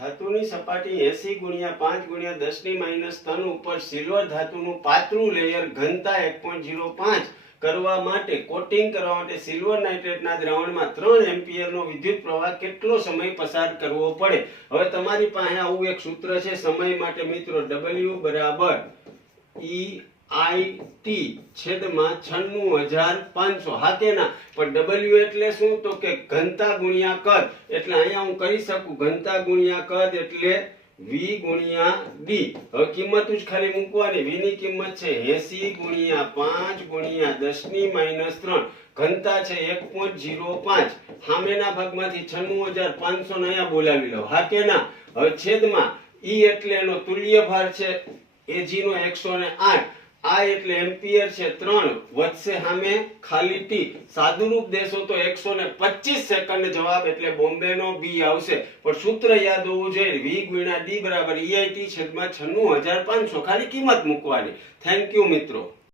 ધાતુની સપાટી 80 ગુણ્યા 5 ગુણ્યા 10 ની -3 ઉપર સિલ્વર ધાતુનું પાતળું લેયર ઘનતા 1.05 કરવા માટે કોટિંગ કરવા માટે સિલ્વર નાઇટ્રેટના દ્રાવણમાં 3 એમ્પિયરનો વિદ્યુત પ્રવાહ કેટલો સમય પસાર કરવો પડે? હવે તમારી પાસે આવું એક સૂત્ર છે સમય માટે મિત્રો, W બરાબર EIT છેદમાં 96500. હા કે ના? પણ W એટલે શું? તો કે ઘનતા ગુણ્યા કદ. એટલે અહીંયા હું કરી શકું ઘનતા ગુણ્યા કદ એટલે V ગુણ્યા D. હવે કિંમત જ ખાલી મૂકવાની. V ની કિંમત છે 80 ગુણ્યા 5 ગુણ્યા 10 ની -3. ઘનતા છે 1.05. સામેના ભાગમાંથી 96500 ને અહીંયા બોલાવી લો. હા કે ના? હવે છેદમાં E એટલે એનો તુલ્ય ભાર છે Ag નો 108. આ એટલે એમ્પિયર છે 3 વધશે સામે ખાલી T. સાદુરૂપ દેશો તો 125 સેકન્ડ જવાબ એટલે બોમ્બે નો B આવશે. પણ સૂત્ર યાદ હોવું જોઈએ V ગુણ્યા D બરાબર EIT છેદમાં 96500. ખાલી કિંમત મૂકવાની. થેન્ક યુ મિત્રો.